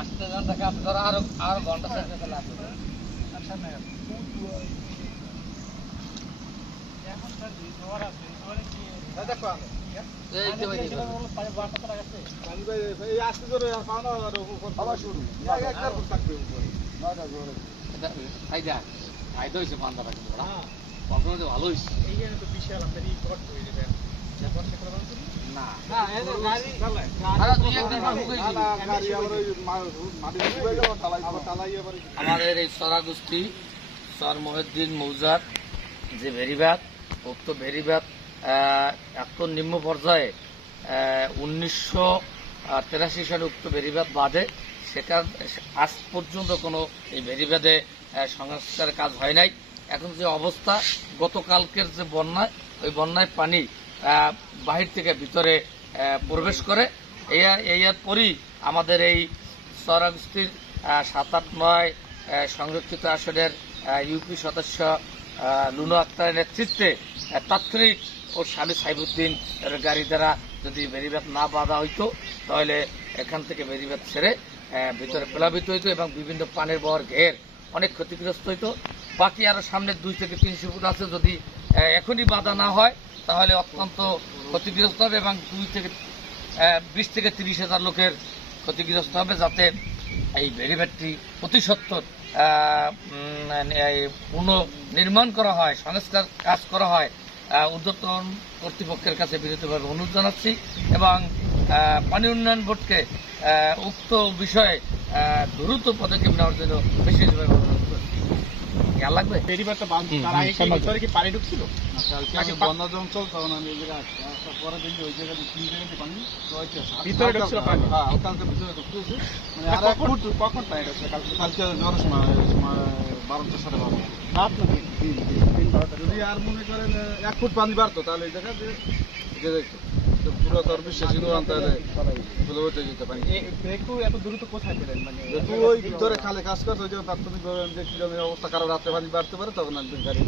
আসতে ঘণ্টা কাজ ধরো আরও আরও ঘণ্টা শেষে লাগবে। এই যে আমাদের এই সরা গোষ্ঠী সর মহিউদ্দিন মৌজার যে ভেরিবাদ উক্ত ভেরিবাদ এত নিম্ন পর্যায়ে উনিশশো তেরাশি সালে উক্ত ভেরিবাদ বাদে সেখান আজ পর্যন্ত কোনো এই ভেরিবাদে আহ, সংস্কারের কাজ হয় নাই। এখন যে অবস্থা গতকালকের যে বন্যায় ওই বন্যায় পানি বাহির থেকে ভিতরে প্রবেশ করে। এই পরই আমাদের এই সরাগোষ্ঠীর সাত আট নয় সংরক্ষিত আসনের ইউপি সদস্য লুনু আক্তারের নেতৃত্বে তাৎক্ষণিক ও স্বামী সাইবুদ্দিন গাড়ি দ্বারা যদি বেরিবাদ না বাঁধা হইতো, তাহলে এখান থেকে বেরিবাদ ছেড়ে ভিতরে প্লাবিত হইতো এবং বিভিন্ন পানের বহর ঘের অনেক ক্ষতিগ্রস্ত হইতো। বাকি আরও সামনে দুই থেকে তিনশো ফুট আছে, যদি এখনই বাধা না হয়, তাহলে অত্যন্ত ক্ষতিগ্রস্ত হবে এবং দুই থেকে বিশ থেকে তিরিশ হাজার লোকের ক্ষতিগ্রস্ত হবে যাতে এই ভেরিভেটটি অতি সত্তর পুনর্নির্মাণ করা হয়, সংস্কার কাজ করা হয়। ঊর্ধ্বতন কর্তৃপক্ষের কাছে বিরতভাবে অনুরোধ জানাচ্ছি এবং পানি উন্নয়ন বোর্ডকে উক্ত বিষয়ে দ্রুত পদক্ষেপ নেওয়ার জন্য বিশেষভাবে অনুরোধ করছি। খেয়াল লাগবে? বেরিবারটা বাঁধ- তার আগে কি ভিতরে কি পানি ঢুকছিল? কালকে বন্যা চলতো তখন আমি জায়গায় আসার পরে দেখি ওই জায়গায় তিন জায়গাতে পানি রয়েছে। ভিতরে ঢুকছিল পানি? হ্যাঁ হালকা ভিতরে ঢুকতেছে মানে আর এক কখন? কখন পানি ঢুকছিল কালকে কালকে জ্বরের সময় সময় বারোটা সাড়ে রাত নাকি? দিন দিন দিন বারোটা যদি আর মনে করেন এক ফুট পানি বাড়তো তাহলে এই জায়গা দিয়ে যে দেখতো। পুরো তোর বিশ্বাসী আনতে চলে যেতে পারি। একটু এত দূরত্ব কোথায় পেলেন? মানে একটু ওই ভিতরে খালে কাজ করতো ওই যে প্রাথমিক যে কি অবস্থা কারও রাতে পানি বাড়তে পারে তখন একদিন গাড়ি।